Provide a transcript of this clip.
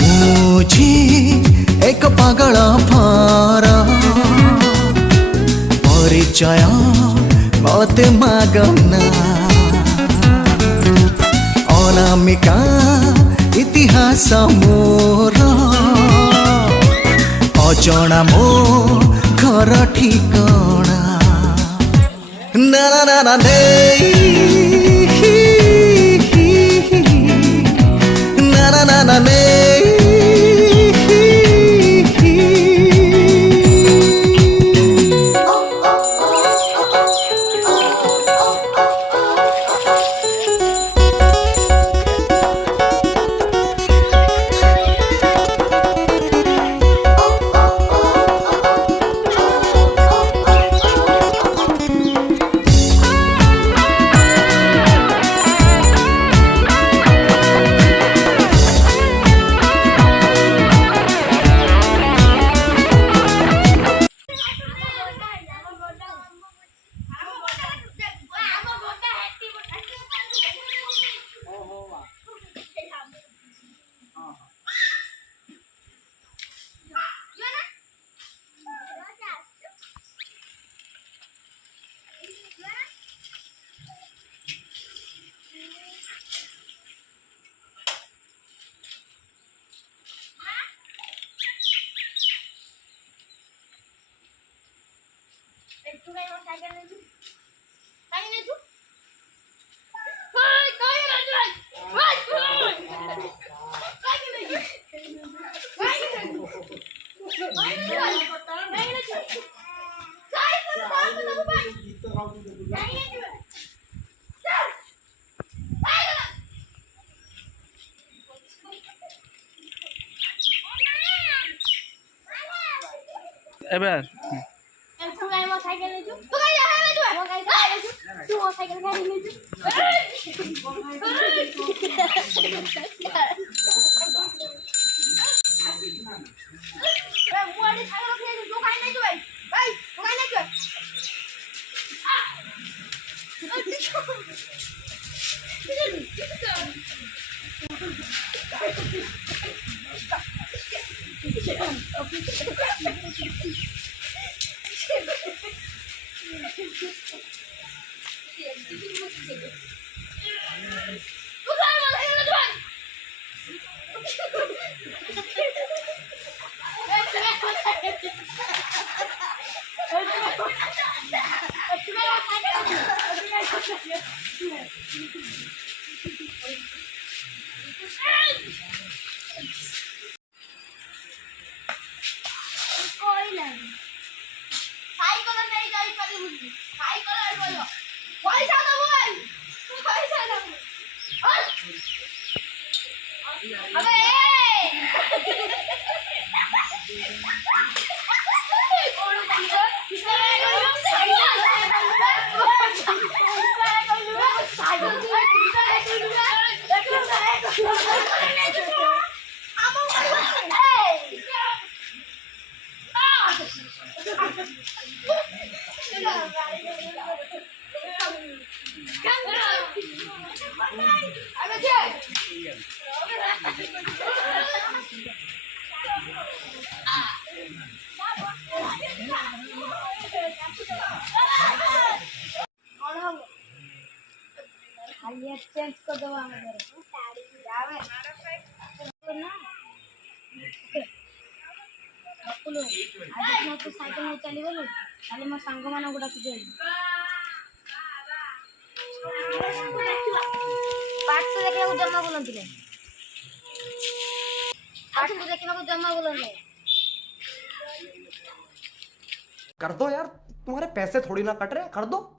मुझे एक पागल फारा परिचय मत मागना अनामिका इतिहास मोर अजणा मो घर ठिकाना ना ना ना ना ना ना ना ना ना तू काय मग सायकल नाही तू काय नाही तू हाय काय राजू हाय एबर साइकिल ले तू काय आहे तू वो काय आहे तू वो साइकिल काय ले तू ए मुआडी साइकिल खेळ तू काय नाही तू भाई भाई तू काय नाही ये चेंज कर दो हमें जावे ना बकुलो आज मैं तो साइकिल में चली गलो खाली मो संग माना गुडा की देली पाठ तो देखने को जम्मा बोलंती ले पाठ तो देखने को जम्मा बोलंती कर दो यार, तुम्हारे पैसे थोड़ी ना कट रहे, कर दो।